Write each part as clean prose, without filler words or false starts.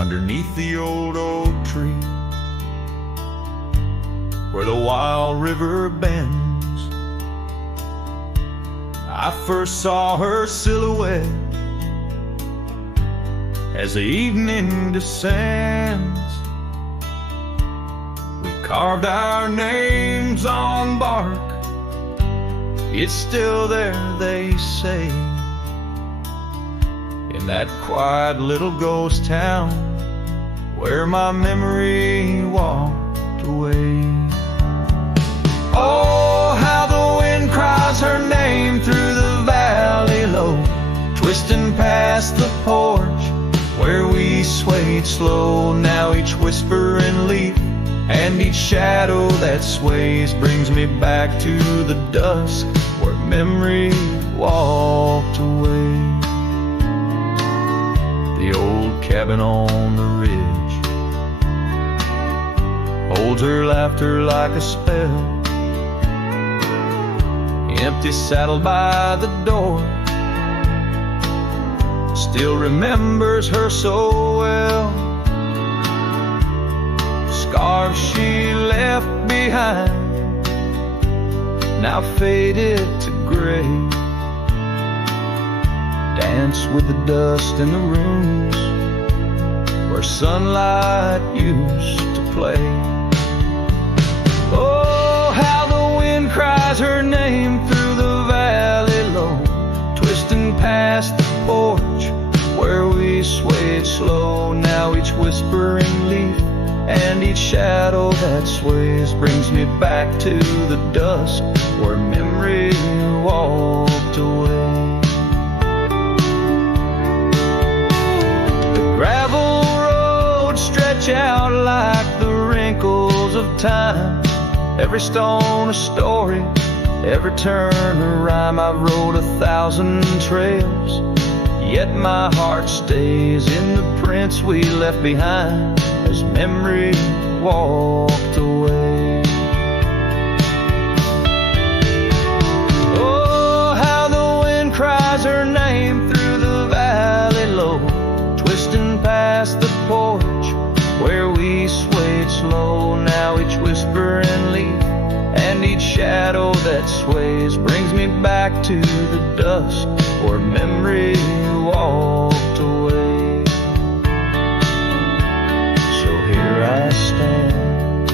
underneath the old oak tree, where the wild river bends. I first saw her silhouette as the evening descends. We carved our names on bark, it's still there, they say, in that quiet little ghost town where my memory walked away. Oh, how the wind cries her name through the valley low, twisting past the porch where we swayed slow. Now each whispering leaf and each shadow that sways brings me back to the dusk where memory walked away. The old cabin on the ridge holds her laughter like a spell. Empty saddle by the door still remembers her so well. Scarves she left behind now faded to gray, dance with the dust in the rooms where sunlight used to play. Oh, how the wind cries her name through the valley low, twisting past the porch where we swayed slow. Now each whispering leaf and each shadow that sways brings me back to the dusk where memory walked away. The gravel roads stretch out like the wrinkles of time, every stone a story, every turn a rhyme. I've rode 1,000 trails, yet my heart stays in the prints we left behind as memory walked away. Oh, how the wind cries her name through the valley low, twisting past the porch where we swayed slow. Now each whispering leaf and each shadow that sways brings me back to the dusk where memory walked away. So here I stand,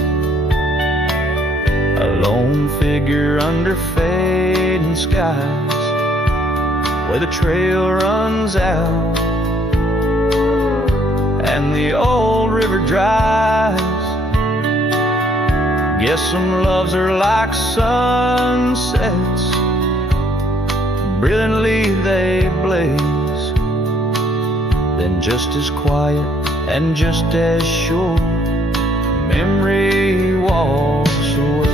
a lone figure under fading skies, where the trail runs out and the old river dries. Guess some loves are like sunsets, brilliantly they blaze, then just as quiet and just as sure, memory walks away.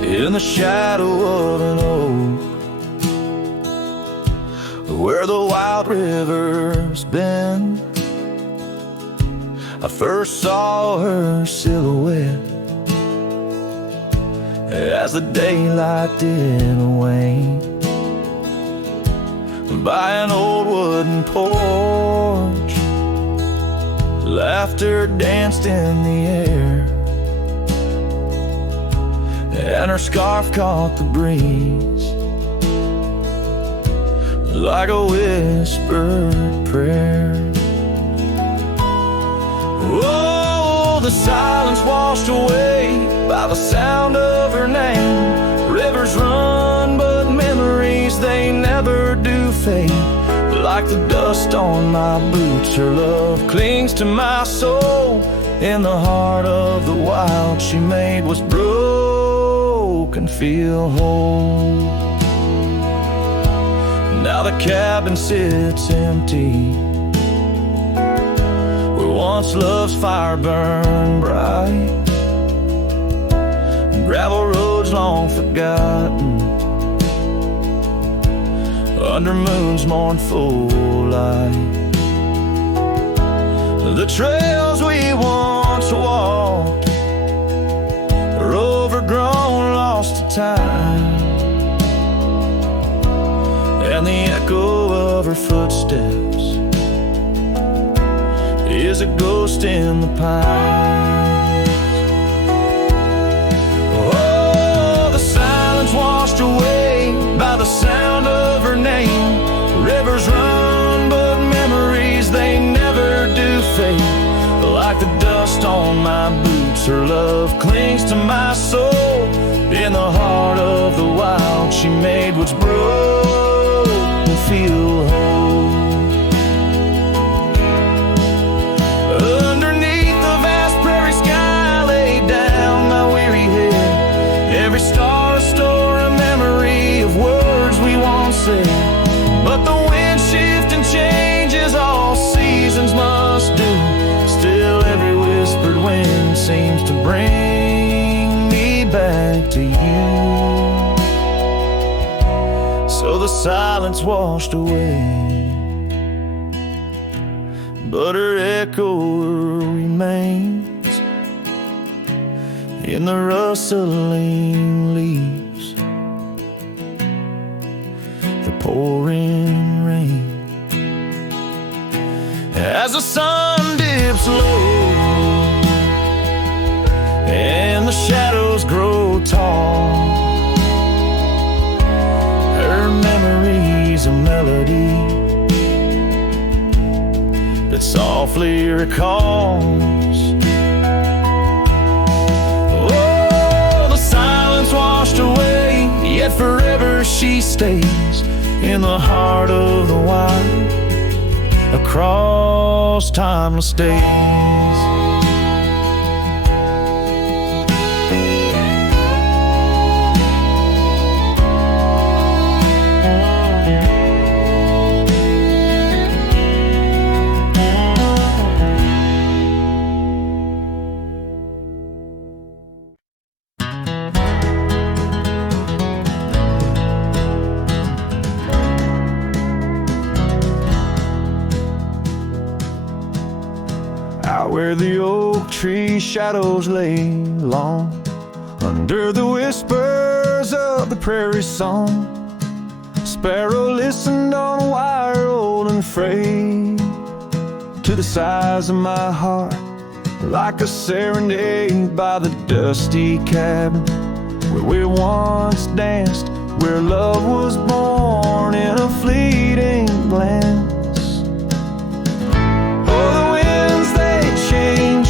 In the shadow of an oak, where the wild river's been, I first saw her silhouette as the daylight didn't wane. By an old wooden porch, laughter danced in the air, and her scarf caught the breeze like a whispered prayer. Oh, the silence washed away by the sound of her name. Rivers run, but memories, they never do fade. Like the dust on my boots, her love clings to my soul. In the heart of the wild she made was broken, feel whole. Now the cabin sits empty, where once love's fire burned bright. Gravel roads long forgotten under moon's mournful light. The trails we once walked are overgrown, lost to time, and the echo of her footsteps is a ghost in the pines. Oh, the silence washed away by the sound of her name. Rivers run, but memories, they never do fade. Like the dust on my boots, her love clings to my soul. In the heart of the wild, she made what's broken feel whole. Underneath the vast prairie sky, laid down my weary head. Every star a story, a memory of words we once said. But the wind shifts and changes, all seasons must do. Still every whispered wind seems to bring me back to you. So the silence washed away, but her echo remains in the rustling leaves, the pouring rain. As the sun dips low and the shadows grow tall, her memory's a melody that softly recalls. Oh, the silence washed away, yet forever she stays in the heart of the wild, across timeless days. Where the oak tree shadows lay long, under the whispers of the prairie song, sparrow listened on a wire old and frayed to the size of my heart, like a serenade by the dusty cabin where we once danced, where love was born in a fleeting glance. Change,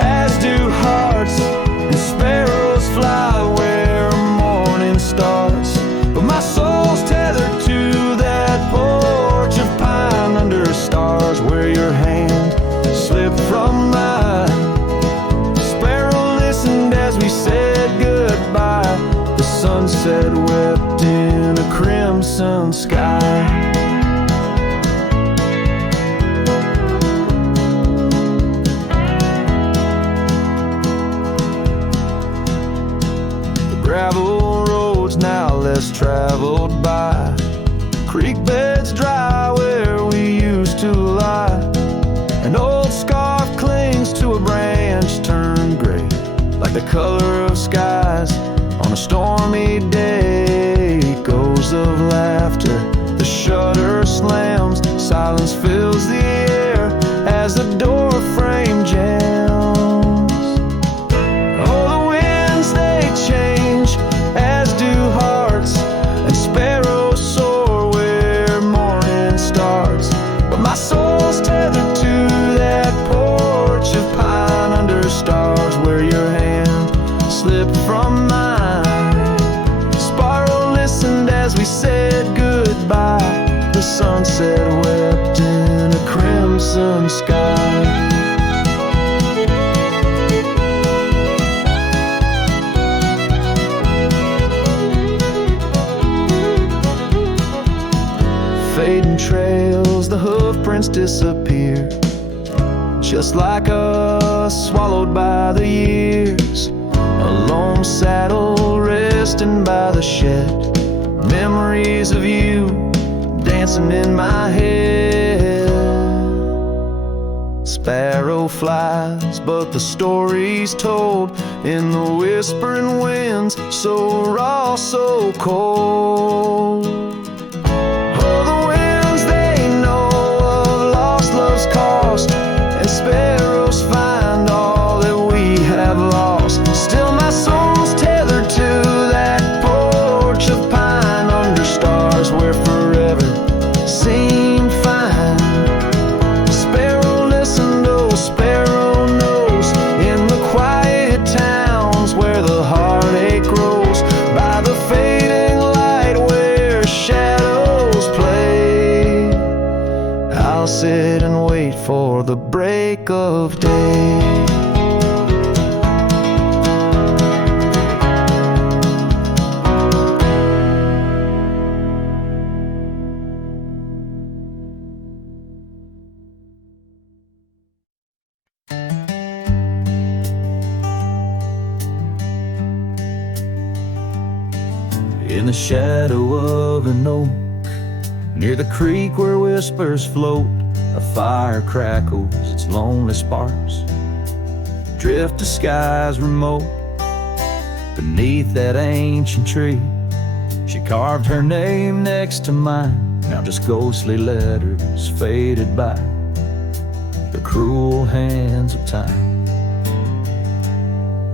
as do hearts, and sparrows fly where morning starts. But my soul's tethered to that porch of pine under stars, where your hand slipped from mine. Sparrow listened as we said goodbye. The sunset wept in a crimson sky. Gravel roads now less traveled by, creek beds dry where we used to lie. An old scarf clings to a branch turned gray, like the color of skies on a stormy day. Echoes of laughter, the shutter slams, silence fills the air as the door frame jams. Oh, the winds they change, as do hearts, and sparrows soar where morning starts. But my soul's tethered to that porch of pine under stars, where your hand slipped from mine. Sparrow listened as we said goodbye. The sunset wept in a crimson sky. Fading trails, the hoof prints disappear. just like us, swallowed by the years. A lone saddle resting by the shed, memories of you dancing in my head. Sparrow flies, but the story's told in the whispering winds, so raw, so cold. Oh, the winds, they know of lost love's cost, and sparrows find all that we have lost. Still my soul's tethered to that porch of pine under stars where forever seemed fine. Sparrow listen, oh sparrow knows, in the quiet towns where the heartache grows, by the fading light where shadows play, I'll sit and wait for the break of day. In the shadow of an oak, near the creek where whispers float, a fire crackles its lonely sparks, drift to skies remote. Beneath that ancient tree, she carved her name next to mine, now just ghostly letters faded by the cruel hands of time.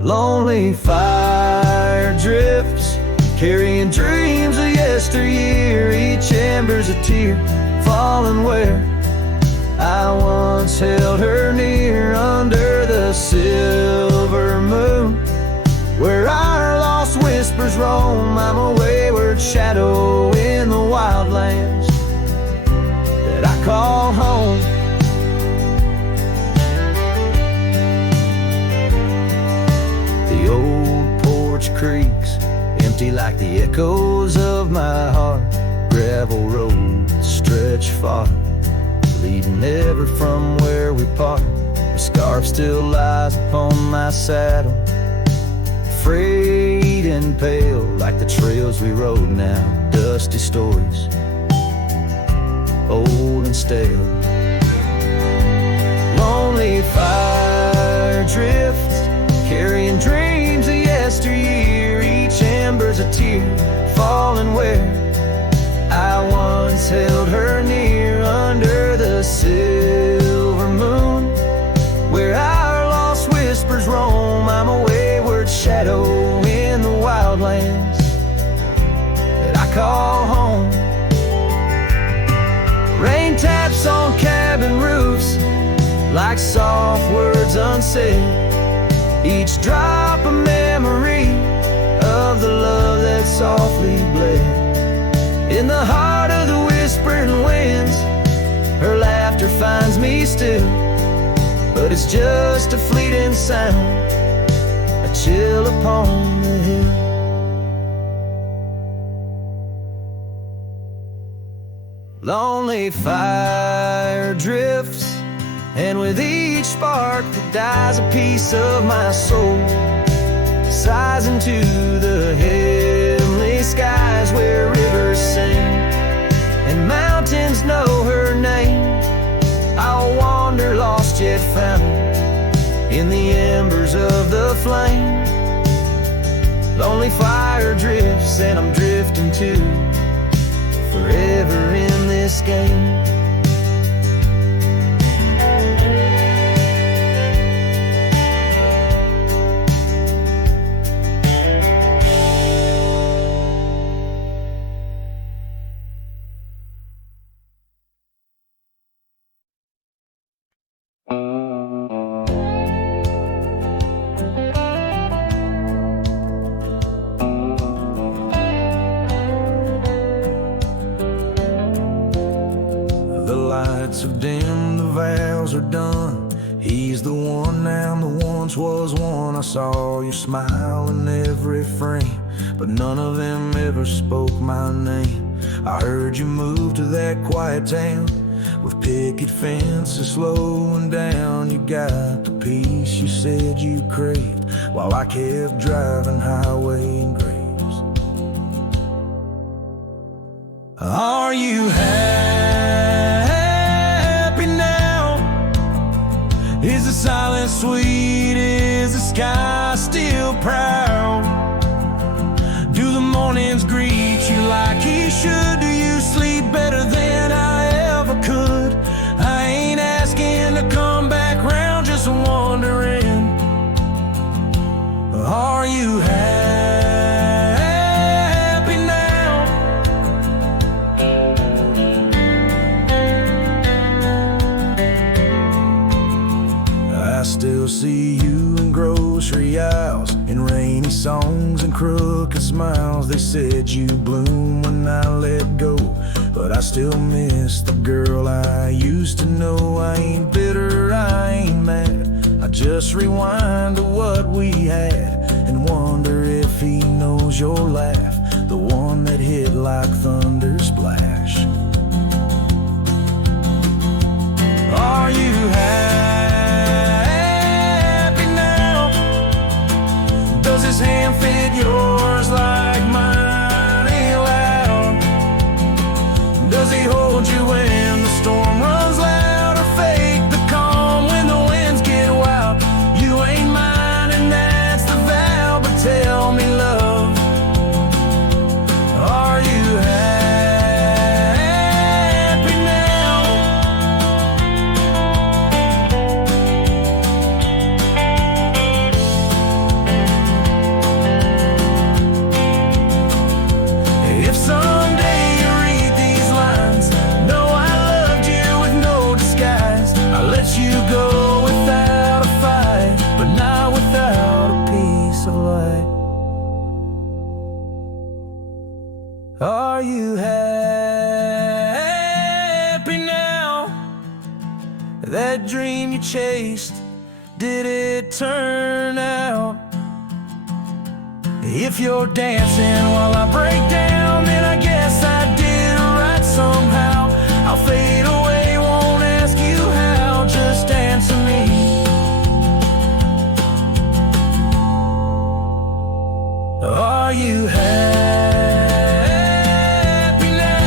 Lonely fire drifts, carrying dreams of yesteryear, each ember's a tear falling where I once held her near, under the silver moon where our lost whispers roam. I'm a wayward shadow in the wildlands that I call home. The old porch creaks, empty like the echoes of my heart. Gravel roads stretch far, leading ever from where we part. The scarf still lies upon my saddle, frayed and pale like the trails we rode now. Dusty stories, old and stale. Lonely fire drifts, carrying dreams of yesteryear, each ember's a tear falling where I once held her near, under the silver moon where our lost whispers roam. I'm a wayward shadow in the wildlands that I call home. Rain taps on cabin roofs like soft words unsaid, each drop a memory of the love that softly bled. In the heart of the whispering winds, her laughter finds me still, but it's just a fleeting sound, a chill upon the hill. Lonely fire drifts, and with each spark that dies, a piece of my soul sighs into the heavenly skies where rivers sing and mountains know her name. I'll wander lost yet found in the embers of the flame. Lonely fire drifts, and I'm drifting too, forever in this game. Have dimmed, the vows are done. He's the one now, the once was one. I saw you smile in every frame, but none of them ever spoke my name. I heard you move to that quiet town with picket fences slowing down. You got the peace you said you craved, while I kept driving highway and graves. Are you happy now? Is the silence sweet? Is the sky still proud? Do the mornings greet you like he should? Do you sleep better than I ever could? I ain't asking to come back round, just wondering. Are you happy now? I still see you in grocery aisles, in rainy songs and crooked smiles. They said you bloom when I let go, but I still miss the girl I used to know. I ain't bitter, I ain't mad, I just rewind to what we had and wonder if he knows your laugh, the one that hit like thunder splash. Are you happy now? Does his hand fit yours like mine ain't loud? Does he hold you when the storm runs loud, or fake the calm when the winds get wild? You ain't mine and that's the vow, but tell me, love, are you happy now? If someday you read these lines, know I loved you with no disguise. I let you go without a fight, but not without a piece of light. Are you happy now? That dream you chased, did it turn out? If you're dancing while I break down, then I guess I did right somehow. I'll fade away, won't ask you how, just answer me. Are you happy now?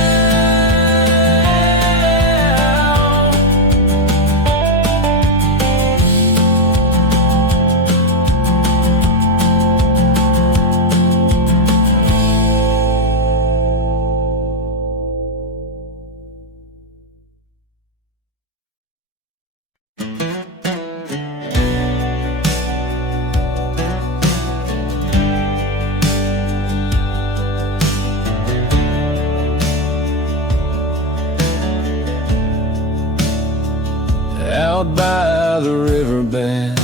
Out by the riverbed,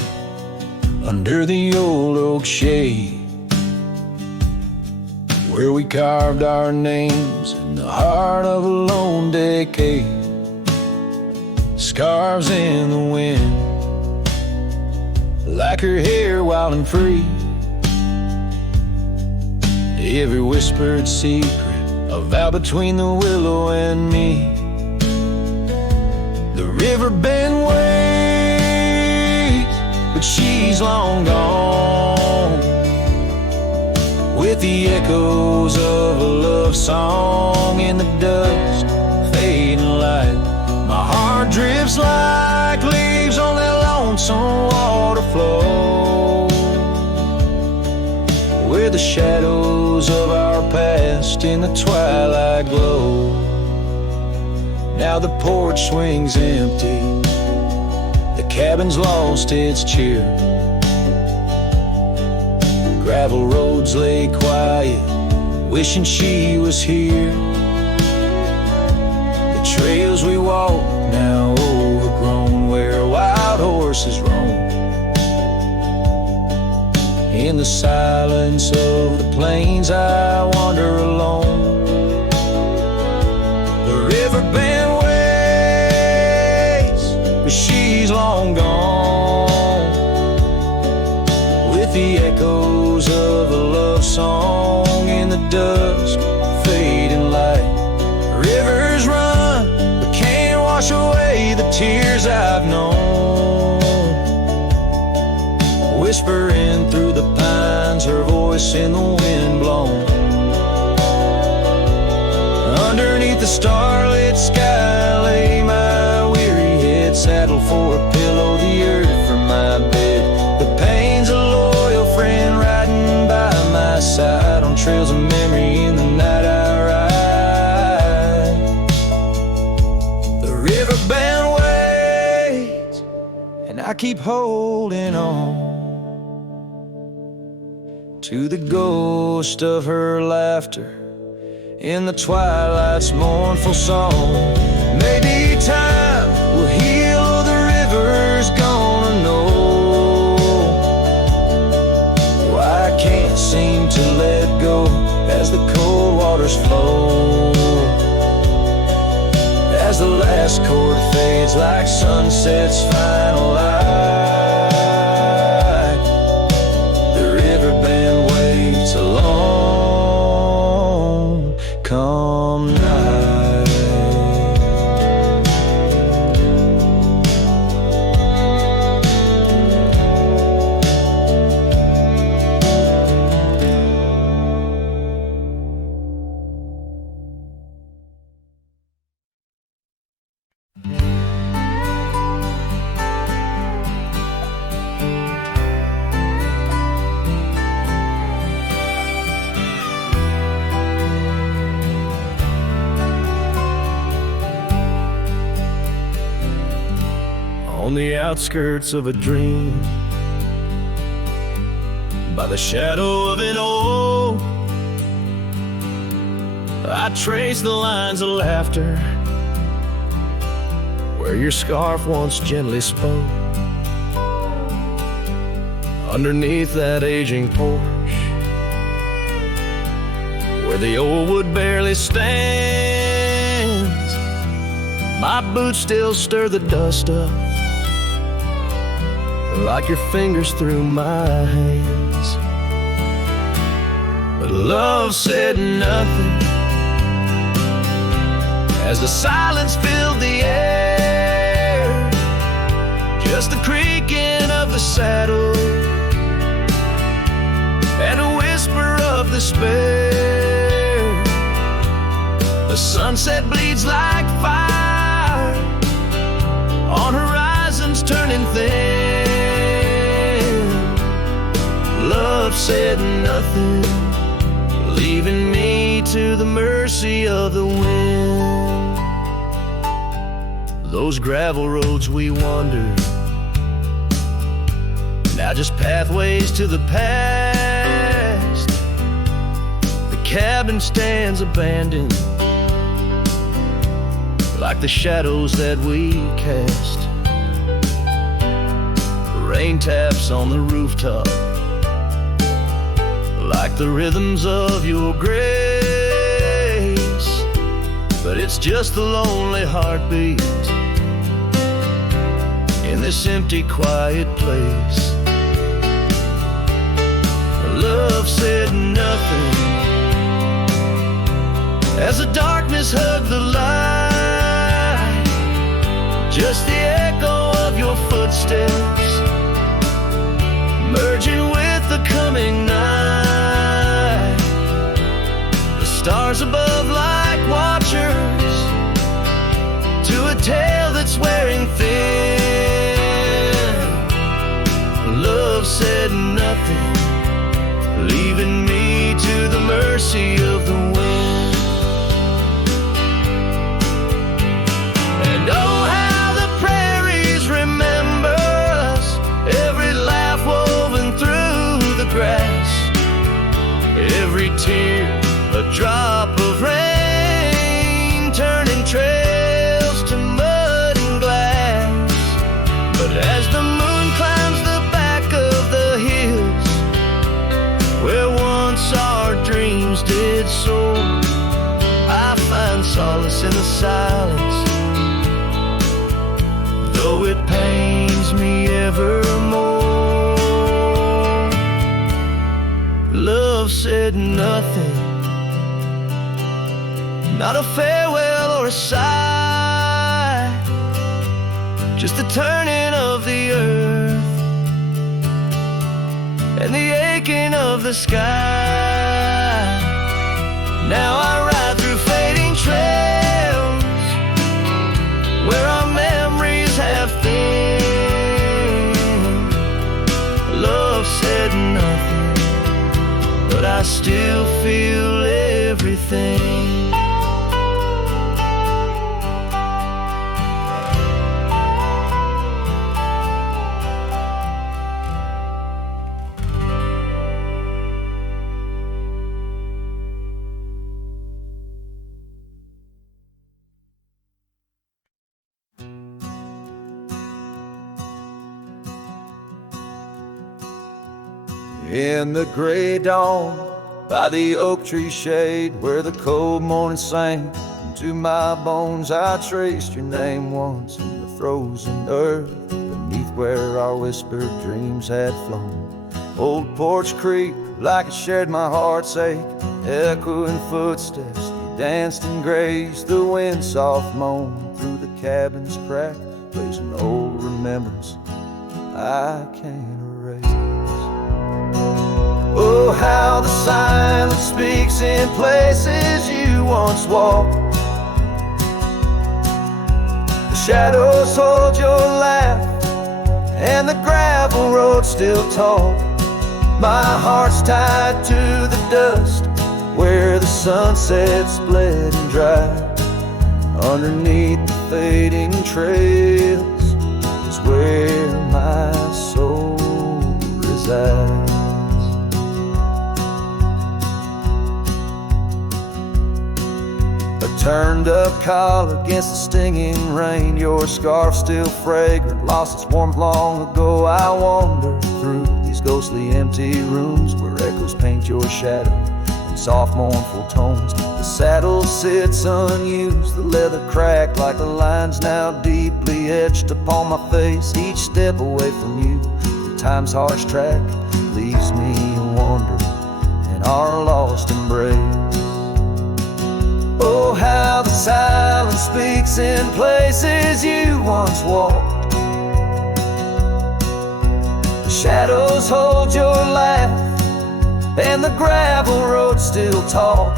under the old oak shade, where we carved our names in the heart of a lone decade. Scarves in the wind, like her hair wild and free. Every whispered secret, a vow between the willow and me. The river bend waves, but she's long gone, with the echoes of a love song in the dust, fading light. My heart drifts like leaves on that lonesome water flow, where the shadows of our past in the twilight glow. Now the porch swings empty, the cabin's lost its cheer. Gravel roads lay quiet, wishing she was here. The trails we walk now overgrown, where wild horses roam. In the silence of the plains I wander alone. The river bend ways, but she's long gone, with the echoes of a love song in the dusk, fading light. Rivers run, but can't wash away house in the wind blown. Underneath the starlit sky lay my weary head, saddled for a pillow, the earth for my bed. The pain's a loyal friend riding by my side on trails of memory in the night I ride. The riverbend waits and I keep holding on to the ghost of her laughter in the twilight's mournful song. Maybe time will heal, the river's gonna know why I can't seem to let go as the cold waters flow. As the last chord fades like sunset's final light, the riverbend waits alone come night. On the outskirts of a dream, by the shadow of an oak, I trace the lines of laughter where your scarf once gently spoke. Underneath that aging porch, where the old wood barely stands, my boots still stir the dust up like your fingers through my hands. But love said nothing as the silence filled the air, just the creaking of the saddle and a whisper of despair. The sunset bleeds like fire on horizons turning thin. Love said nothing, leaving me to the mercy of the wind. Those gravel roads we wandered, now just pathways to the past. The cabin stands abandoned, like the shadows that we cast. Rain taps on the rooftop, like the rhythms of your grace. But it's just the lonely heartbeat in this empty, quiet place. Love said nothing as the darkness hugged the light, just the echo of your footsteps merging with the coming night. The stars above like watchers to a tale that's wearing thin. Love said nothing, leaving me to the mercy of the wind. And oh, how the prairies remember us, every laugh woven through the grass, every tear a drop of rain, turning trails to mud and glass. But as the moon climbs the back of the hills where once our dreams did soar, I find solace in the silence, though it pains me evermore. Love said nothing, not a farewell or a sigh, just the turning of the earth and the aching of the sky. Now I ride through fading trails where our memories have thinned. Love said nothing, but I still feel everything. In the gray dawn, by the oak tree shade, where the cold morning sank into my bones, I traced your name once in the frozen earth, beneath where our whispered dreams had flown. Old Porch Creek, like it shared my heart's ache, echoing footsteps, you danced and grazed. The wind soft moaned through the cabin's crack, plays an old remembrance I can't erase. Oh, how the silence speaks in places you once walked. The shadows hold your laugh, and the gravel road still talk. My heart's tied to the dust, where the sunset's bled and dried. Underneath the fading trails is where my soul resides. Turned up collar against the stinging rain, your scarf still fragrant, lost its warmth long ago. I wander through these ghostly empty rooms where echoes paint your shadow in soft mournful tones. The saddle sits unused, the leather cracked like the lines now deeply etched upon my face. Each step away from you, the time's harsh track leaves me wandering in our lost embrace. Oh, how the silence speaks in places you once walked. The shadows hold your laugh, and the gravel road still talk.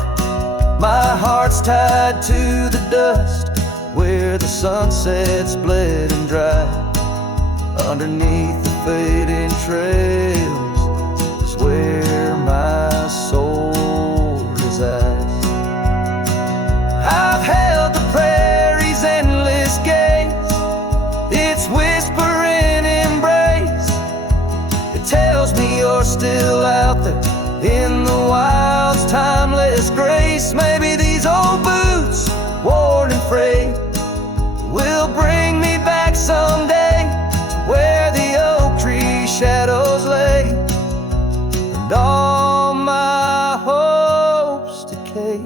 My heart's tied to the dust, where the sunset's bled and dried. Underneath the fading trails is where my soul resides. I've held the prairie's endless gaze, its whispering embrace. It tells me you're still out there in the wild's timeless grace. Maybe these old boots, worn and frayed, will bring me back someday to where the oak tree shadows lay, and all my hopes decay.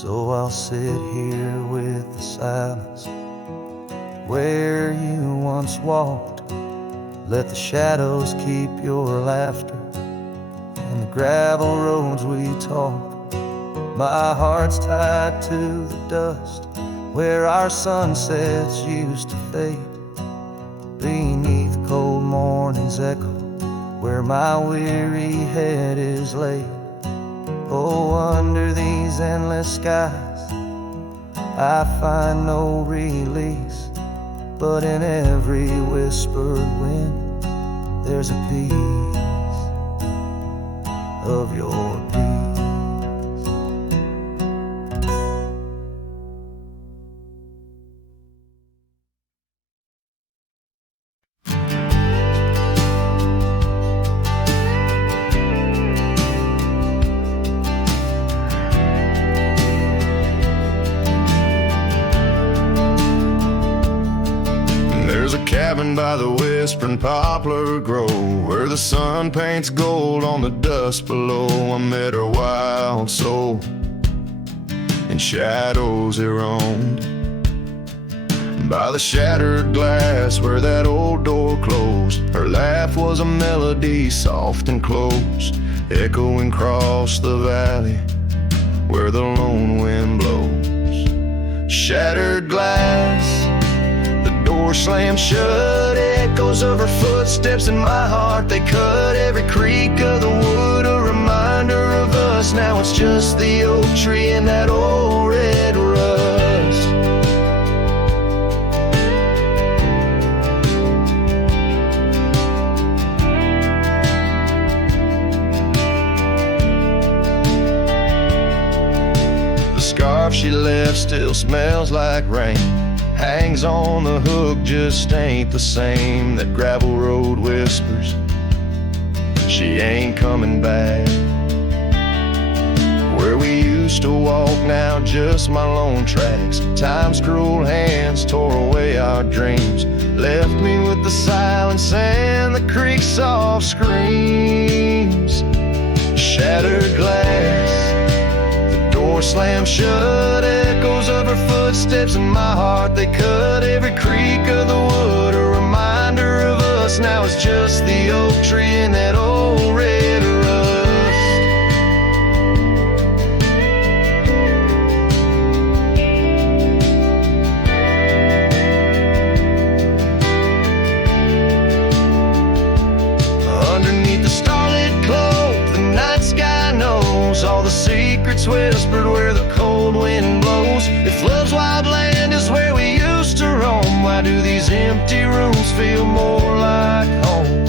So I'll sit here with the silence where you once walked. Let the shadows keep your laughter and the gravel roads we talk. My heart's tied to the dust, where our sunsets used to fade. Beneath cold morning's echo, where my weary head is laid. Oh, under these endless skies, I find no release, but in every whispered wind, there's a piece of your peace. By the whispering poplar grove, where the sun paints gold on the dust below. I met her wild soul in shadows it roamed. By the shattered glass where that old door closed, her laugh was a melody soft and close, echoing across the valley where the lone wind blows. Shattered glass, the door door slammed shut, echoes of her footsteps in my heart. They cut every creak of the wood, a reminder of us. Now it's just the oak tree and that old red rust. The scarf she left still smells like rain, hangs on the hook, just ain't the same. That gravel road whispers she ain't coming back. Where we used to walk, now just my lone tracks. Time's cruel hands tore away our dreams, left me with the silence and the creek's soft screams. Shattered glass, the door slammed shut, echoes of her footsteps in my heart. They cut every creak of the wood, a reminder of us. Now it's just the oak tree and that old red rust. Underneath the starlit cloak, the night sky knows all the secrets whispered where the cold wind blows. If love's wild land is where we used to roam, why do these empty rooms feel more like home?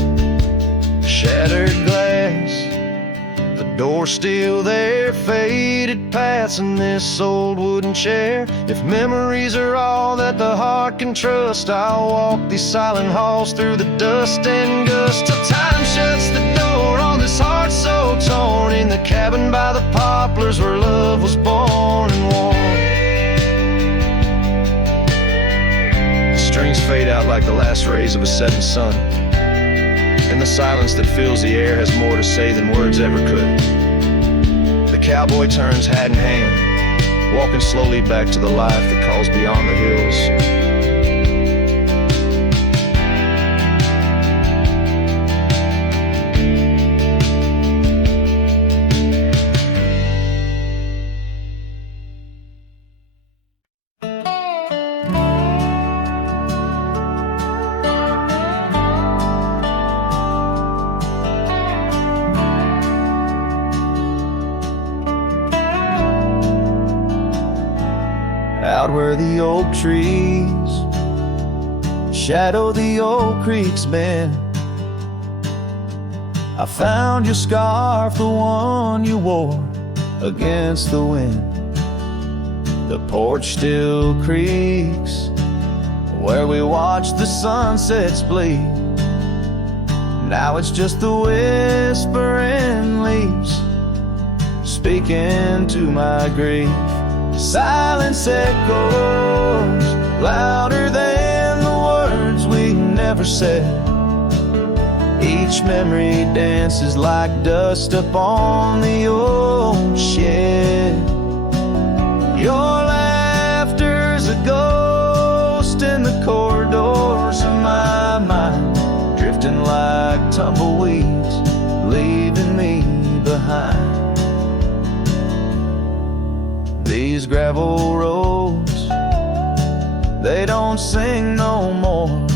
Shattered glass, the door still there, faded paths in this old wooden chair. If memories are all that the heart can trust, I'll walk these silent halls through the dust and gust till time shuts the door on this heart so torn. In the cabin by the poplars where love was born and worn. The strings fade out like the last rays of a setting sun, and the silence that fills the air has more to say than words ever could. The cowboy turns hat in hand, walking slowly back to the life that calls beyond the hills. Out where the oak trees shadow the old creek's bend, I found your scarf, the one you wore against the wind. The porch still creaks where we watched the sunsets bleed. Now it's just the whispering leaves speaking to my grief. Silence echoes louder than the words we never said. Each memory dances like dust upon the old shed. Your laughter's a ghost in the corridors of my mind, drifting like tumbleweeds, leaving me behind. These gravel roads, they don't sing no more,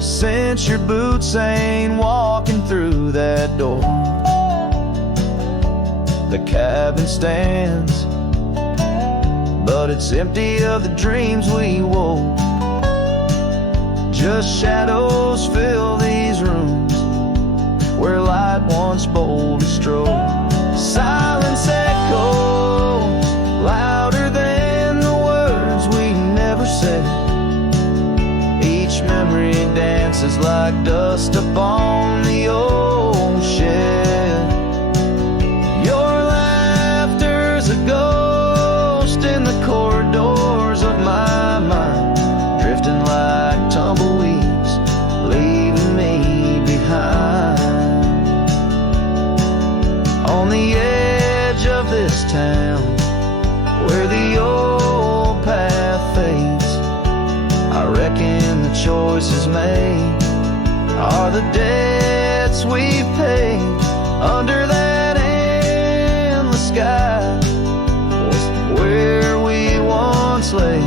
since your boots ain't walking through that door. The cabin stands, but it's empty of the dreams we wove. Just shadows fill these rooms where light once boldly strode. Silence echoes louder than the words we never said. Each memory dances like dust upon the old shed. Your laughter's a ghost in the corridors of my mind, drifting like tumbleweeds, leaving me behind. On the edge of this town, where the old path fades, I reckon the choices made are the debts we paid. Under that endless sky was where we once lay.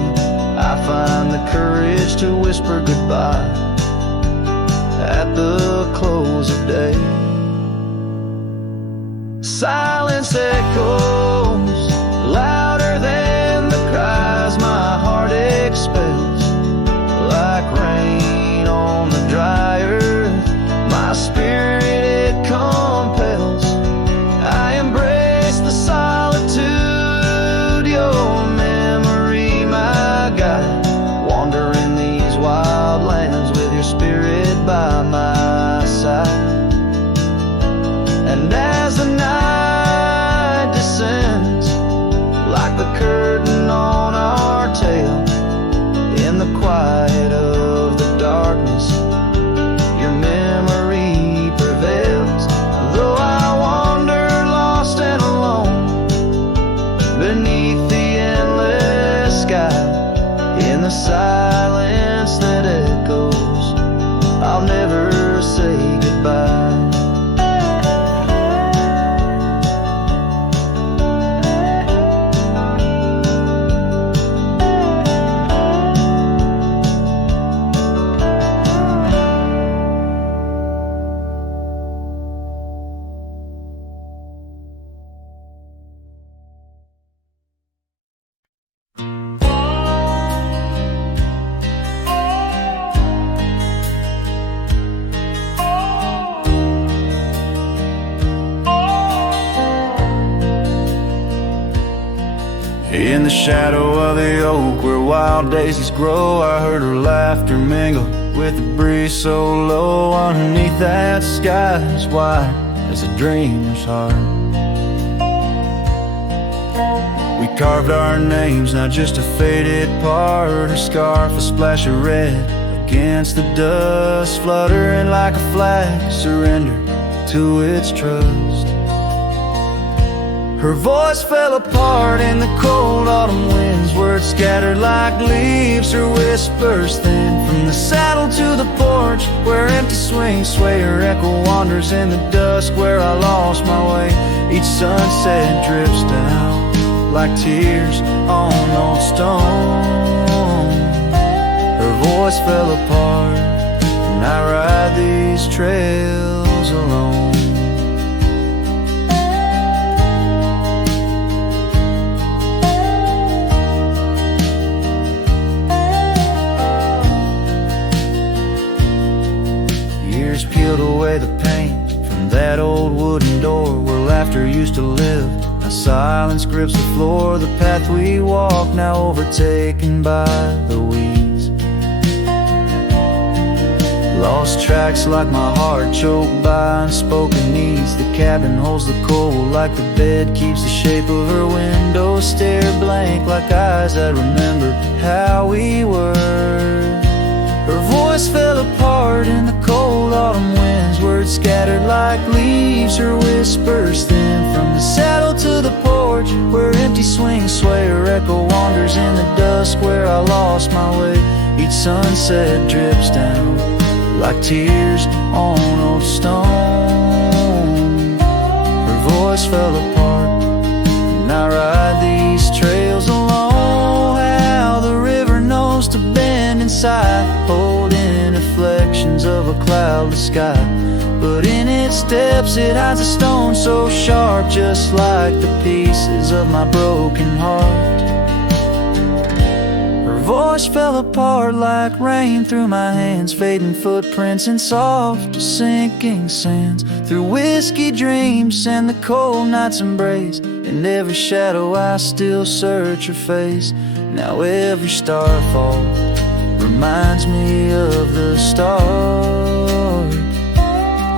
I find the courage just to whisper goodbye at the close of day. Silence echoes louder than the cries my heart expels, like rain on the dry earth. My spirit it compels. I embrace the solitude, your memory my guide. Wander in these wild lands with your spirit by my side. And as the night descends, like the curtain on our tale, in the quiet of the darkness, your memory prevails. Though I wander lost and alone beneath the endless sky, in the silence that echoes, I'll never say goodbye. In the shadow of the oak where wild daisies grow, I heard her laughter mingle with the breeze so low. Underneath that sky as wide as a dreamer's heart, we carved our names, not just a faded part. Her scarf a splash of red against the dust, fluttering like a flag, surrender to its trust. Her voice fell apart in the cold autumn winds, words scattered like leaves, her whispers thin. From the saddle to the porch where empty swings sway, her echo wanders in the dusk where I lost my way. Each sunset drips down like tears on old stone. Her voice fell apart and I ride these trails alone. Peeled away the paint from that old wooden door where laughter used to live. Now silence grips the floor, the path we walk now overtaken by the weeds. Lost tracks like my heart choked by unspoken needs. The cabin holds the cold like the bed keeps the shape of her window. Stare blank like eyes that remember how we were. Her voice fell apart in the cold autumn winds, words scattered like leaves, her whispers thin. From the saddle to the porch where empty swings sway, her echo wanders in the dusk where I lost my way. Each sunset drips down like tears on old stone. Her voice fell apart and I ride these trails alone. How the river knows to bend inside, holding reflections of a cloudless sky, but in its depths it hides a stone so sharp, just like the pieces of my broken heart. Her voice fell apart like rain through my hands, fading footprints in soft sinking sands, through whiskey dreams and the cold night's embrace. In every shadow I still search her face. Now every starfall reminds me of the start.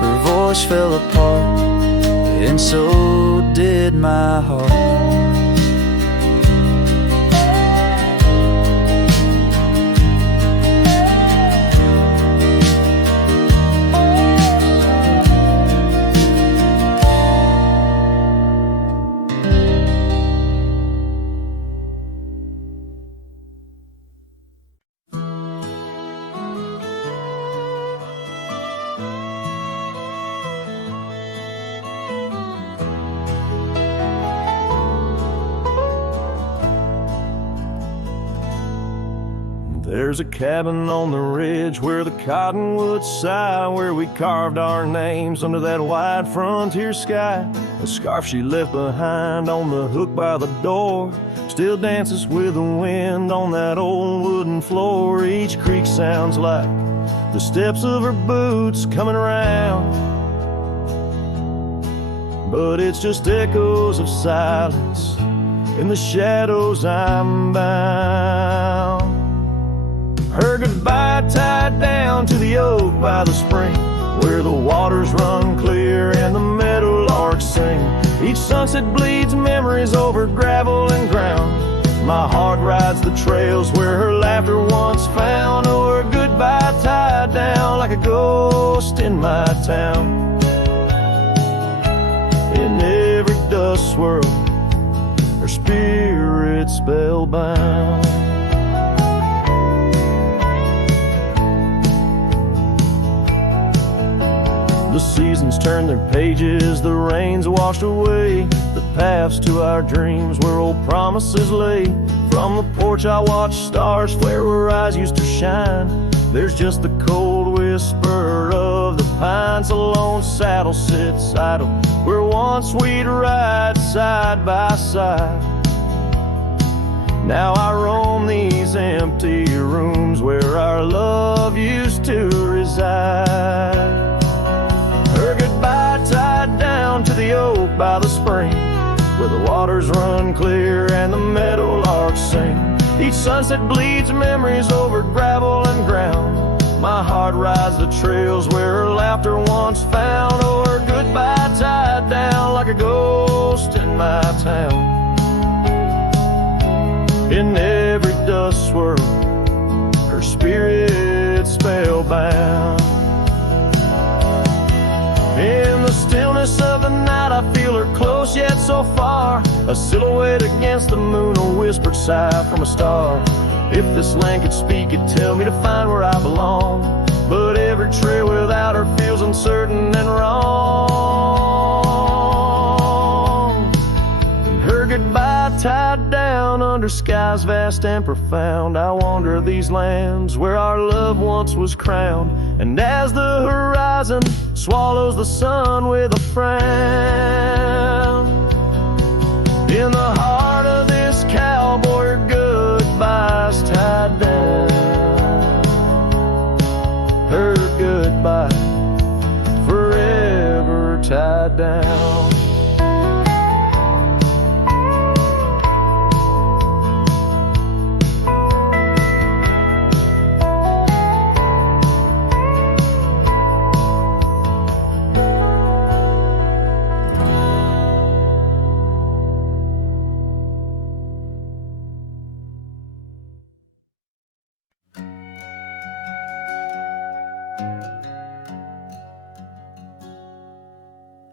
Her voice fell apart and so did my heart. There's a cabin on the ridge where the cottonwoods sigh, where we carved our names under that wide frontier sky. A scarf she left behind on the hook by the door still dances with the wind on that old wooden floor. Each creak sounds like the steps of her boots coming around, but it's just echoes of silence. In the shadows I'm bound. Her goodbye tied down to the oak by the spring, where the waters run clear and the meadowlarks sing. Each sunset bleeds memories over gravel and ground. My heart rides the trails where her laughter once found. Oh, her goodbye tied down like a ghost in my town. In every dust swirl, her spirit spellbound. The seasons turn their pages, the rains washed away the paths to our dreams where old promises lay. From the porch I watch stars flare where eyes used to shine. There's just the cold whisper of the pines. A lone saddle sits idle where once we'd ride side by side. Now I roam these empty rooms where our love used to reside. Her goodbye tied down to the oak by the spring, where the waters run clear and the meadowlarks sing. Each sunset bleeds memories over gravel and ground. My heart rides the trails where her laughter once found. Oh, her goodbye tied down like a ghost in my town. In every dust swirl, her spirit spellbound. In the stillness of the night I feel her close yet so far, a silhouette against the moon, a whispered sigh from a star. If this land could speak, it'd tell me to find where I belong, but every trail without her feels uncertain and wrong. And her goodbye tied down under skies vast and profound, I wander these lands where our love once was crowned. And as the horizon swallows the sun with a frown, in the heart of this cowboy, her goodbye's tied down. Her goodbye forever tied down.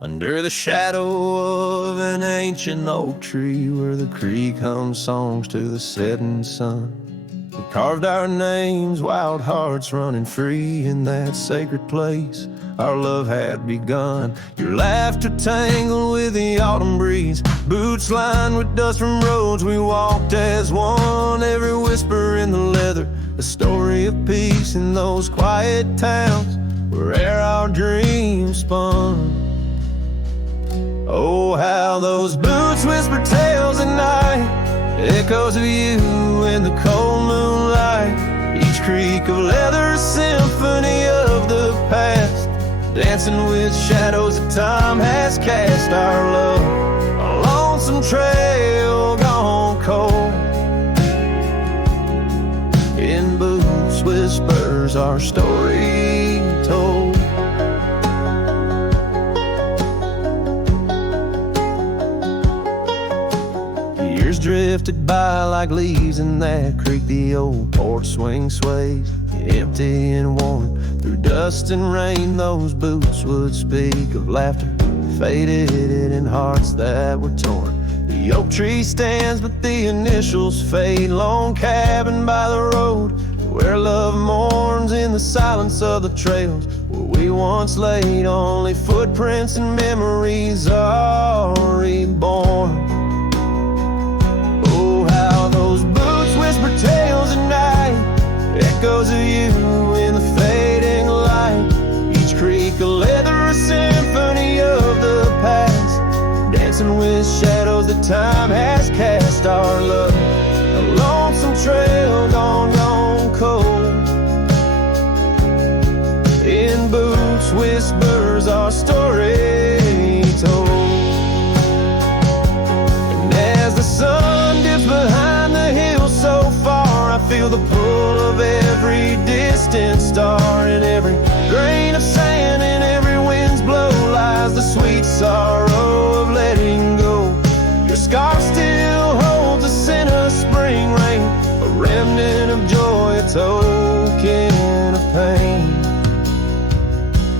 Under the shadow of an ancient oak tree, where the creek hums songs to the setting sun, we carved our names, wild hearts running free in that sacred place our love had begun. Your laughter tangled with the autumn breeze, boots lined with dust from roads we walked as one. Every whisper in the leather, a story of peace in those quiet towns where our dreams spun. Oh, how those boots whisper tales at night, echoes of you in the cold moonlight. Each creak of leather, a symphony of the past, dancing with shadows that time has cast. Our love, a lonesome trail gone cold. In boots whispers our story told. Years drifted by like leaves in that creek. The old porch swing sways, empty and worn. Through dust and rain, those boots would speak of laughter faded in hearts that were torn. The oak tree stands, but the initials fade. Lone cabin by the road, where love mourns in the silence of the trails where we once laid. Only footprints and memories are reborn. Those boots whisper tales at night, time has cast our love. A lonesome trail gone, gone cold. In boots, whispers, our story told. And as the sun dips behind the hills so far, I feel the pull of every distant star. In every grain of sand, in every wind's blow, lies the sweet sorrow of letting go. Your scarf still holds a scent of spring rain, a remnant of joy, a token of pain.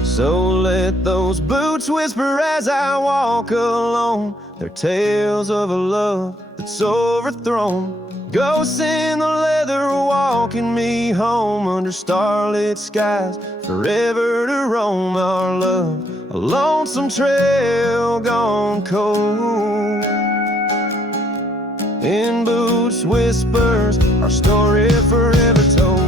So let those boots whisper as I walk alone, their tales of a love that's overthrown. Ghosts in the leather walking me home under starlit skies, forever to roam our love, a lonesome trail gone cold. In boots, whispers, our story forever told.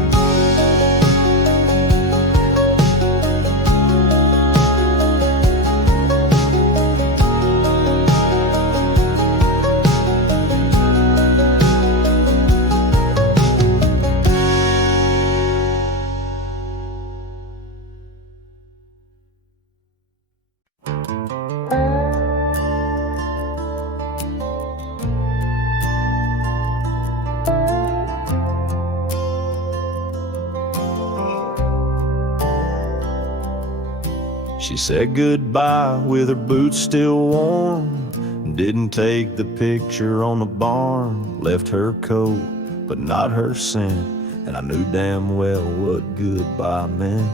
She said goodbye with her boots still warm, didn't take the picture on the barn, left her coat but not her scent, and I knew damn well what goodbye meant.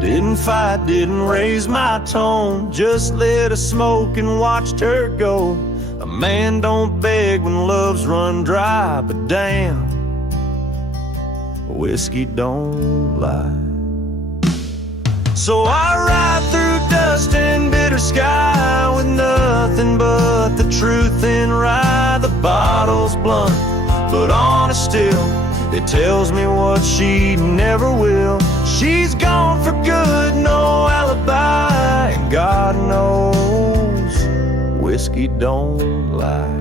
Didn't fight, didn't raise my tone, just lit a smoke and watched her go. A man don't beg when love's run dry, but damn, whiskey don't lie. So I ride through dust and bitter sky with nothing but the truth in rye. The bottle's blunt, but honest still. It tells me what she never will. She's gone for good, no alibi, and God knows whiskey don't lie.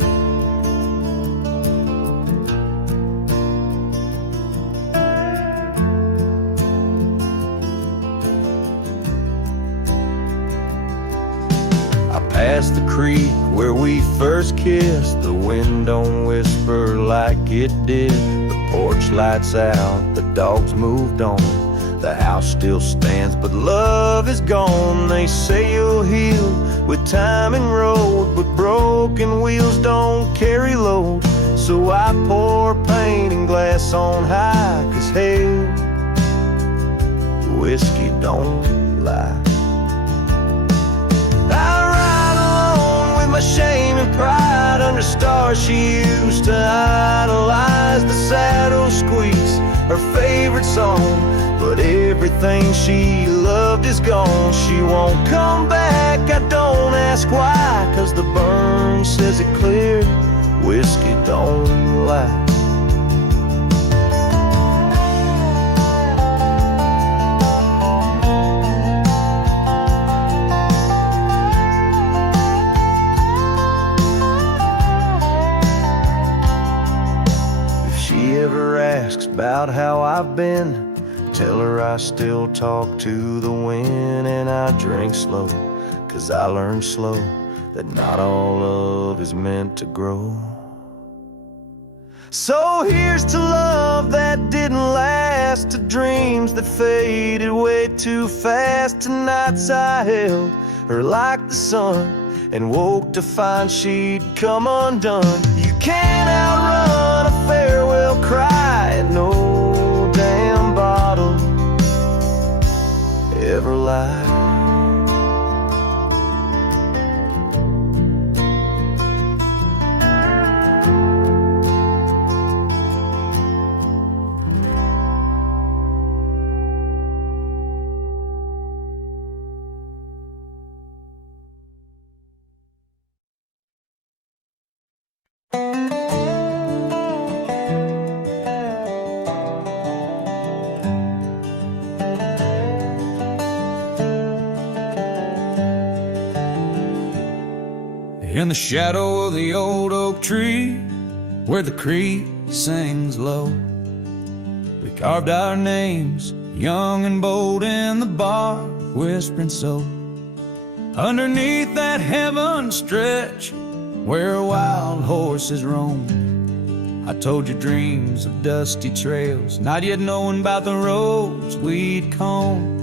Past the creek where we first kissed, the wind don't whisper like it did. The porch lights out, the dogs moved on, the house still stands, but love is gone. They say you'll heal with time and road, but broken wheels don't carry load. So I pour paint and glass on high, 'cause hey, whiskey don't lie. My shame and pride under stars she used to idolize. The saddle squeaks, her favorite song, but everything she loved is gone. She won't come back, I don't ask why, 'cause the burn says it clear, whiskey don't lie. About how I've been, tell her I still talk to the wind, and I drink slow, 'cause I learned slow that not all love is meant to grow. So here's to love that didn't last, to dreams that faded way too fast, to nights I held her like the sun and woke to find she'd come undone. You can't outrun a farewell cry, and no damn bottle ever lied. in the shadow of the old oak tree, where the creek sings low. We carved our names, young and bold, in the bark, whispering so. Underneath that heaven stretch, where wild horses roam, I told you dreams of dusty trails, not yet knowing about the roads we'd comb.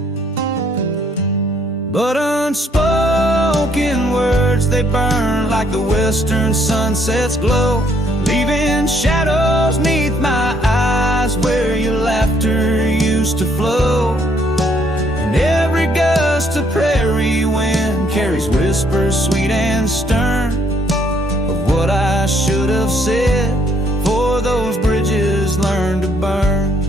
But unspoken words, they burn like the western sunset's glow, leaving shadows neath my eyes where your laughter used to flow. And every gust of prairie wind carries whispers sweet and stern of what I should have said, for those bridges learned to burn.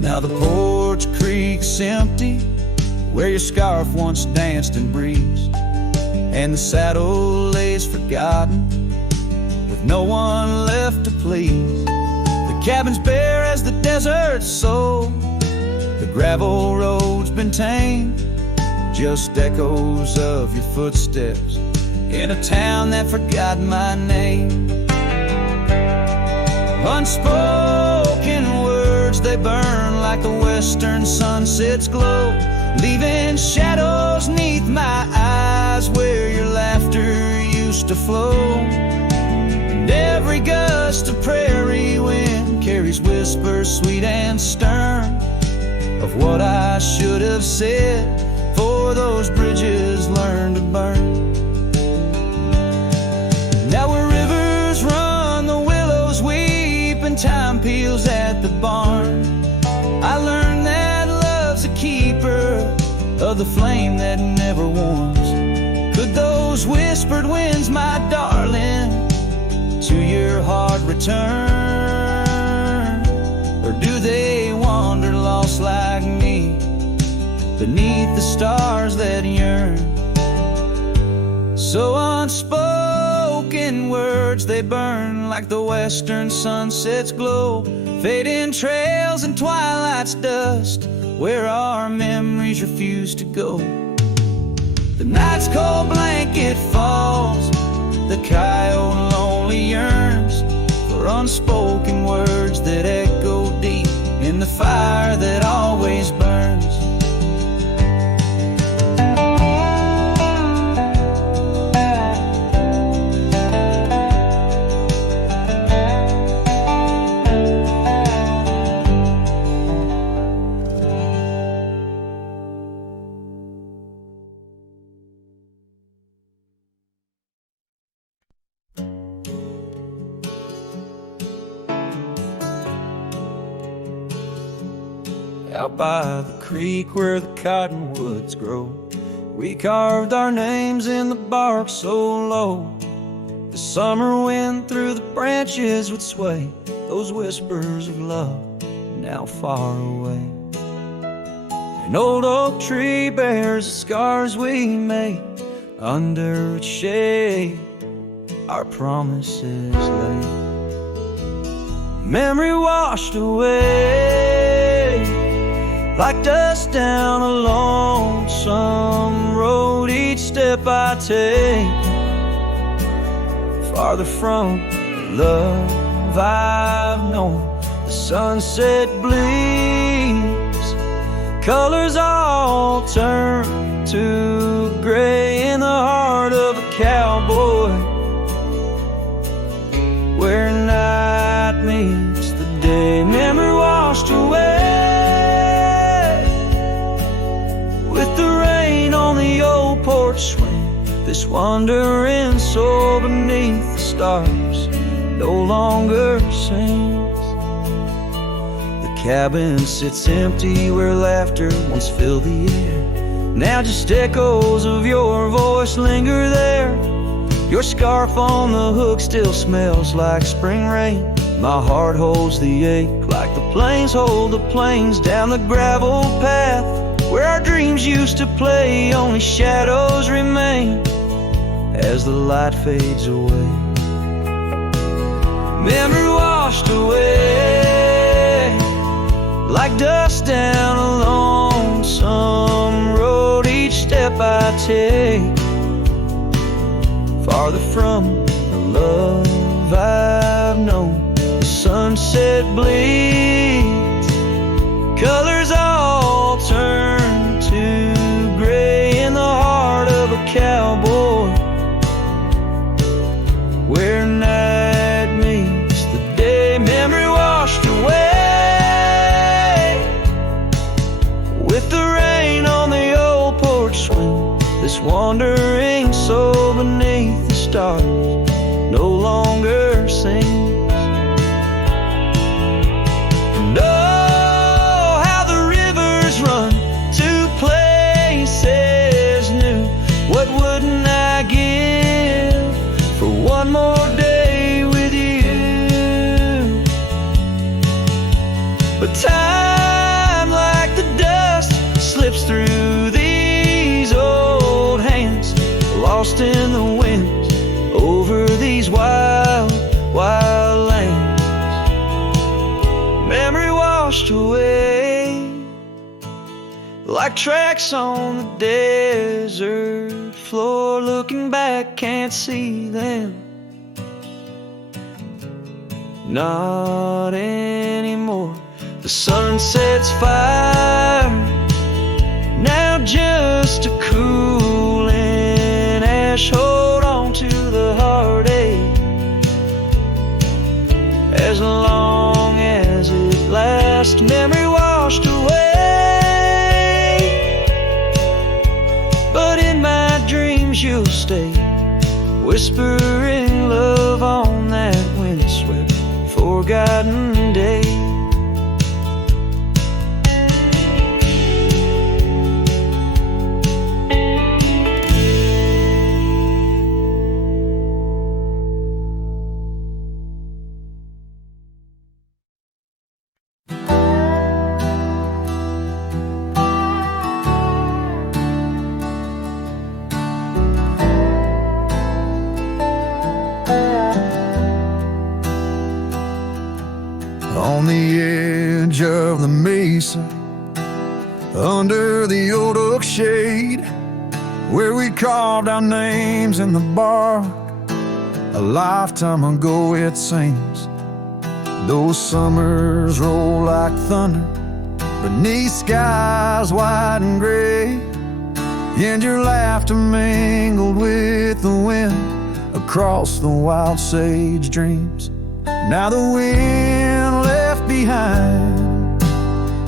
Now the porch creek's empty, where your scarf once danced and breezed, and the saddle lays forgotten, with no one left to please. The cabin's bare as the desert's soul, the gravel road's been tamed, just echoes of your footsteps in a town that forgot my name. Unspoken words, they burn like the western sunset's glow, leaving shadows neath my eyes where your laughter used to flow. And every gust of prairie wind carries whispers sweet and stern of what I should have said, for those bridges learned to burn. Now where rivers run, the willows weep, and time peels at the barn, I learned that love's a keeper of the flame that never warms. Could those whispered winds, my darling, to your heart return? Or do they wander lost like me beneath the stars that yearn? So unspoken words, they burn like the western sunset's glow, fading trails and twilight's dust where our memories refuse to go. The night's cold blanket falls, the coyote lonely yearns for unspoken words that echo deep in the fire that always burns. Out by the creek where the cottonwoods grow, we carved our names in the bark so low, the summer wind through the branches would sway those whispers of love now far away. An old oak tree bears the scars we made, under its shade our promises lay. Memory washed away like dust down a lonesome road. Each step I take farther from the love I've known. The sunset bleeds, colors all turn to gray in the heart of a cowboy, where night meets the day. Memory washed away with the rain on the old porch swing. This wandering soul beneath the stars no longer sings. The cabin sits empty where laughter once filled the air. Now just echoes of your voice linger there. Your scarf on the hook still smells like spring rain. My heart holds the ache like the plains hold the plains down the gravel path where our dreams used to play. Only shadows remain as the light fades away. Memory washed away like dust down a lonesome road. Each step I take farther from the love I've known. The sunset bleeds, colors all turn to gray in the heart of a cowboy, where night meets the day. Memory washed away with the rain on the old porch swing. This wandering soul beneath the stars no longer sings. And oh, how the rivers run to places new. What wouldn't I give for one more day with you? But time, like the dust, slips through these old hands, lost in the winds over these wild, wild lands. Memory washed away like tracks on the desert floor. Looking back, can't see them, not anymore. The sunset's fire, now just a cooling ash. Hold on to the heartache as long as it lasts. Memory washed away, but in my dreams you'll stay, whispering love on that windswept, forgotten day. On the edge of the mesa, under the old oak shade, where we carved our names in the bark, a lifetime ago it seems. Those summers roll like thunder beneath skies white and gray, and your laughter mingled with the wind across the wild sage dreams. Now the wind left behind,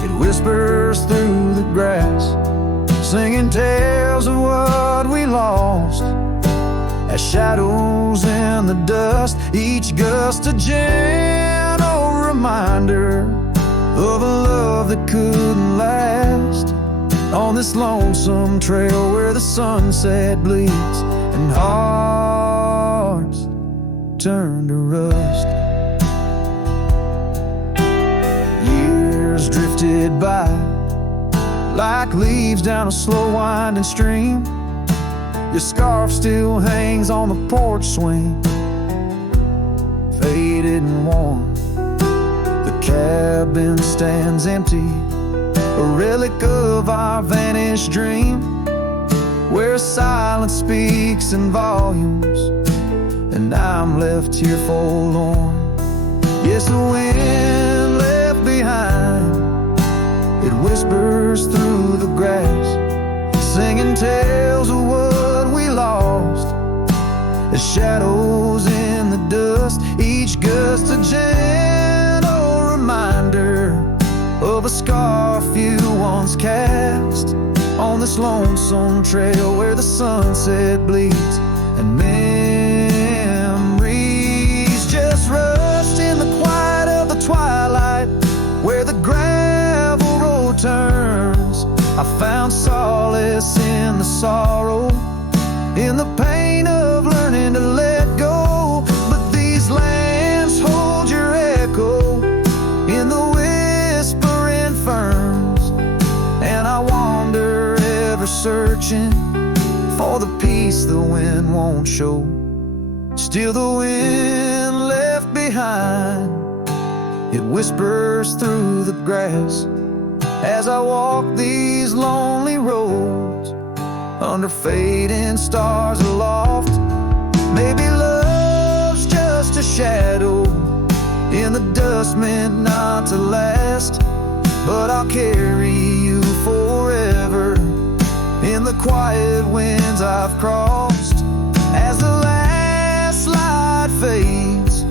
it whispers through the grass, singing tales of what we lost as shadows in the dust. Each gust a gentle reminder of a love that couldn't last, on this lonesome trail where the sunset bleeds and hearts turn to rust. Years drifted by like leaves down a slow winding stream. Your scarf still hangs on the porch swing, faded and worn. The cabin stands empty, a relic of our vanished dream, where silence speaks in volumes, and I'm left here forlorn. Yes, the wind left behind, it whispers through the grass, singing tales of what we lost as shadows in the dust. Each gust a gentle reminder of a scarf you once cast, on this lonesome trail where the sunset bleeds and memories just rust in the quiet of the twilight, where the gravel road turns. I found solace in the sorrow, in the pain of learning to let go. But these lands hold your echo in the whispering ferns, and I wander ever searching for the peace the wind won't show. Still the wind left behind, it whispers through the grass as I walk these lonely roads under fading stars aloft. Maybe love's just a shadow in the dust meant not to last, but I'll carry you forever in the quiet winds I've crossed. As the last light fades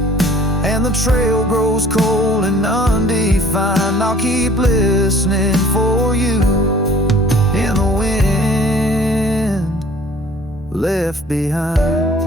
and the trail grows cold and undefined, I'll keep listening for you in the wind left behind.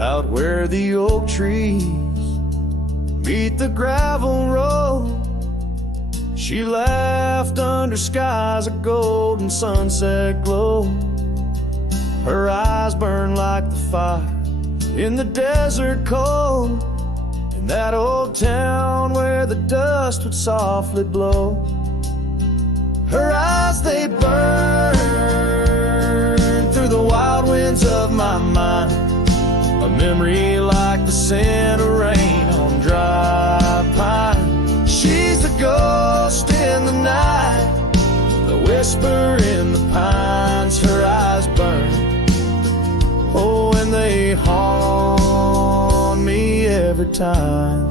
Out where the oak trees meet the gravel road, she laughed under skies of golden sunset glow. Her eyes burned like the fire in the desert cold, in that old town where the dust would softly blow. Her eyes, they burn through the wild winds of my mind, a memory like the scent of rain on dry pine. She's the ghost in the night, the whisper in the pines. Her eyes burn, oh, and they haunt me every time.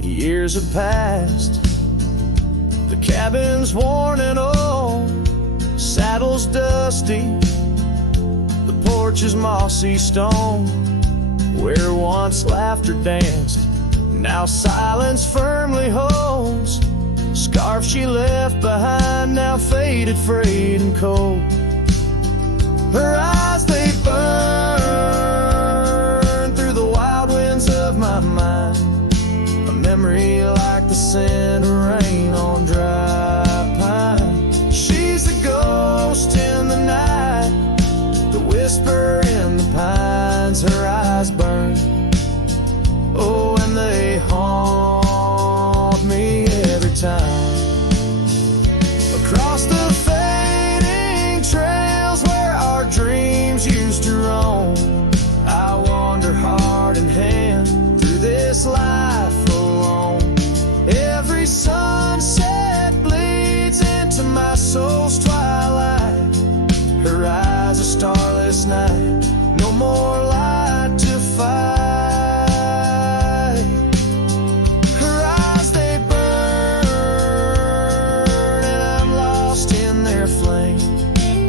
Years have passed, the cabin's worn and old, saddle's dusty, the porch is mossy stone. Where once laughter danced, now silence firmly holds. Scarf she left behind, now faded, frayed and cold. Her eyes, they burn through the wild winds of my mind, a memory like the scent of rain on dry pine. She's the ghost in the night, the whisper in the pines. Her eyes burn, oh, and they haunt me every time. Across the fading trails where our dreams used to roam, I wander heart in hand through this life alone. Every sunset bleeds into my soul's twilight. Her eyes, a starless night, no more light to fight. Her eyes, they burn, and I'm lost in their flame,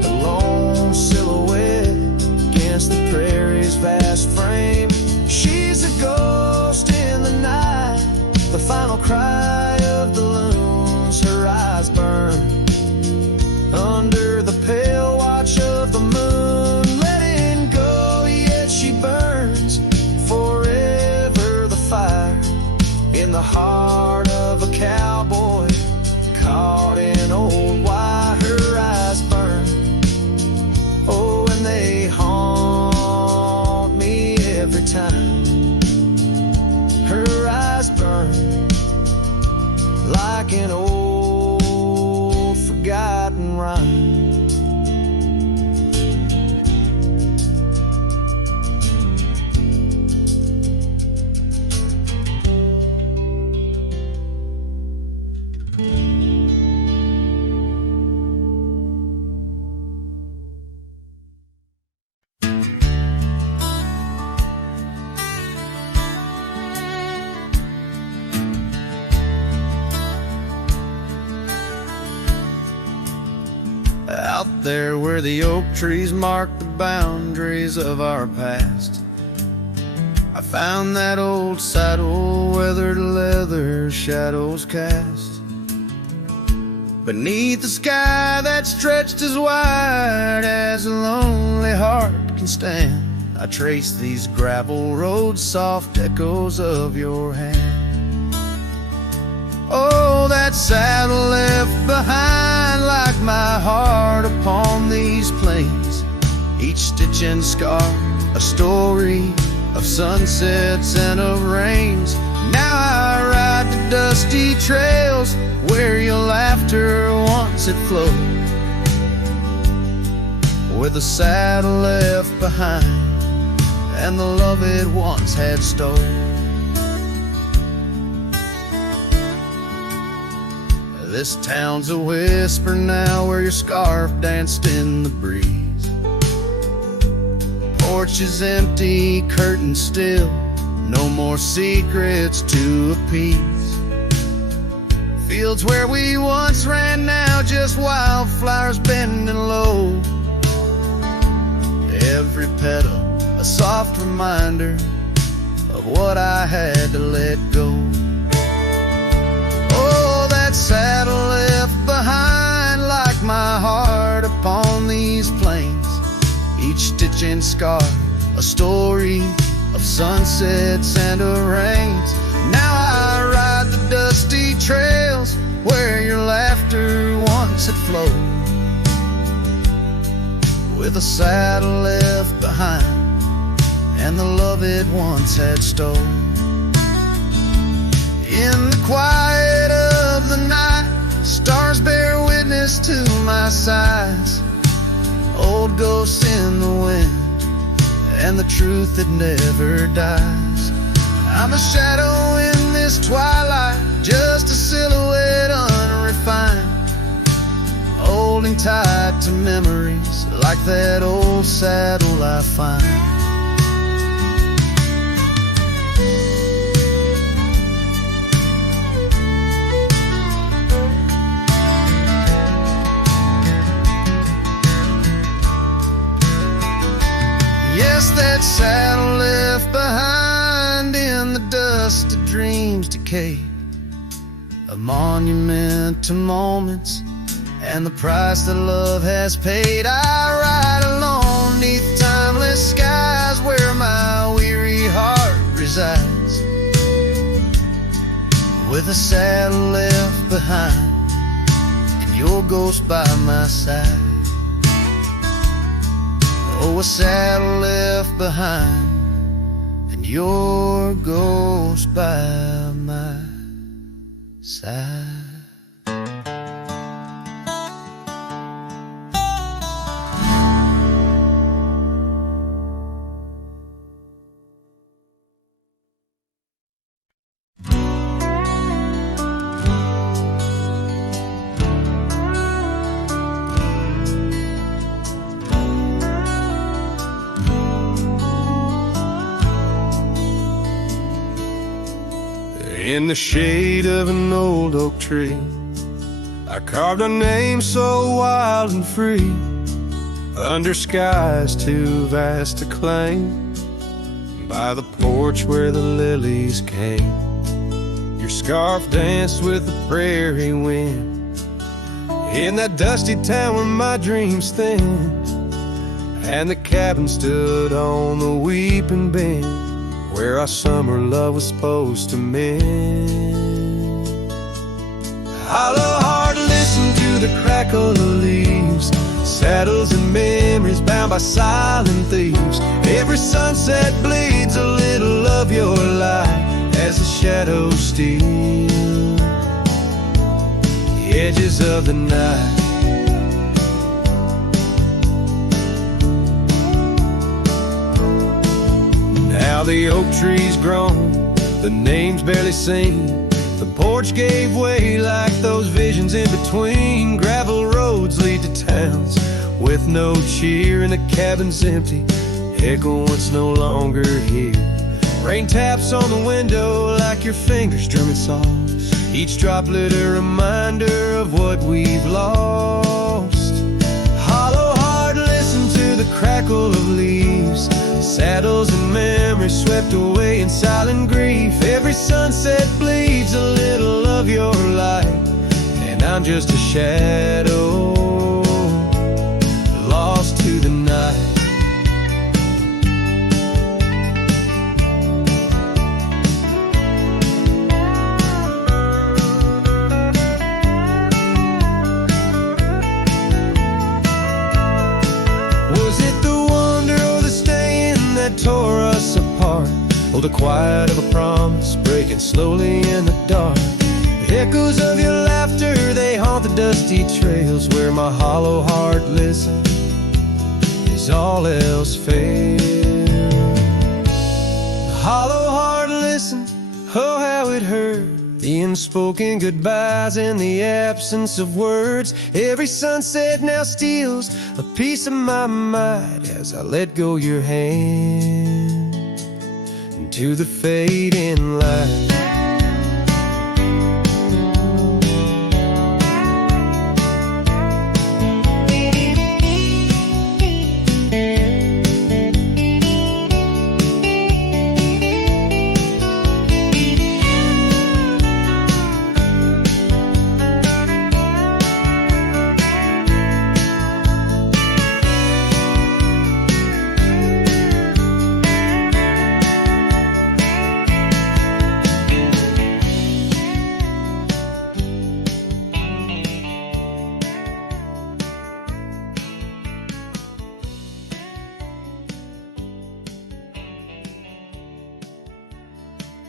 a lone silhouette against the prairie's vast frame. She's a ghost in the night, the final cry of the loons. Her eyes burn under the pale watch of the moon, letting go, yet she burns forever. The fire in the heart of a cowboy caught in old wire. Her eyes burn, oh, and they haunt me every time. Her eyes burn like an old forgotten rhyme. Out there where the oak trees mark the boundaries of our past, I found that old saddle, weathered leather, shadows cast. Beneath the sky that stretched as wide as a lonely heart can stand, I trace these gravel roads, soft echoes of your hand. Oh, that saddle left behind like my heart upon these plains, each stitch and scar a story of sunsets and of rains. Now I ride the dusty trails where your laughter once had flowed, with a saddle left behind and the love it once had stole. This town's a whisper now where your scarf danced in the breeze. Porch is empty, curtains still, no more secrets to appease. Fields where we once ran now just wildflowers bending low. Every petal a soft reminder of what I had to let go. Oh, that saddle left behind like my heart upon these plains. Each stitch and scar, a story of sunsets and of rains. Now I ride the dusty trails where your laughter once had flowed, with a saddle left behind and the love it once had stole. In the quiet of the night, stars bear witness to my sighs. Old ghosts in the wind and the truth that never dies. I'm a shadow in this twilight, just a silhouette unrefined, holding tight to memories like that old saddle I find. Yes, that saddle left behind in the dust of dreams decay, a monument to moments and the price that love has paid. I ride alone neath timeless skies where my weary heart resides, with a saddle left behind and your ghost by my side. Oh, a saddle left behind and your ghost by my side. In the shade of an old oak tree, I carved a name so wild and free, under skies too vast to claim, by the porch where the lilies came. Your scarf danced with the prairie wind, in that dusty town where my dreams thinned, and the cabin stood on the weeping bend, where our summer love was supposed to mend. Hollow heart, listen to the crackle of leaves, saddles and memories bound by silent thieves. Every sunset bleeds a little of your light as the shadows steal the edges of the night. Now the oak tree's grown, the name's barely seen, the porch gave way like those visions in between. Gravel roads lead to towns with no cheer, and the cabin's empty, echo what's no longer here. Rain taps on the window like your fingers drumming soft, each droplet a reminder of what we've lost. Hollow heart, listen to the crackle of leaves, saddles and memories swept away in silent grief. Every sunset bleeds a little of your light, and I'm just a shadow lost to the night. Was it the wonder or the staying that Oh, the quiet of a promise breaking slowly in the dark. The echoes of your laughter, they haunt the dusty trails where my hollow heart listens as all else fails. The hollow heart listens, oh how it hurt. The unspoken goodbyes and the absence of words. Every sunset now steals a piece of my mind as I let go your hand into the fading light.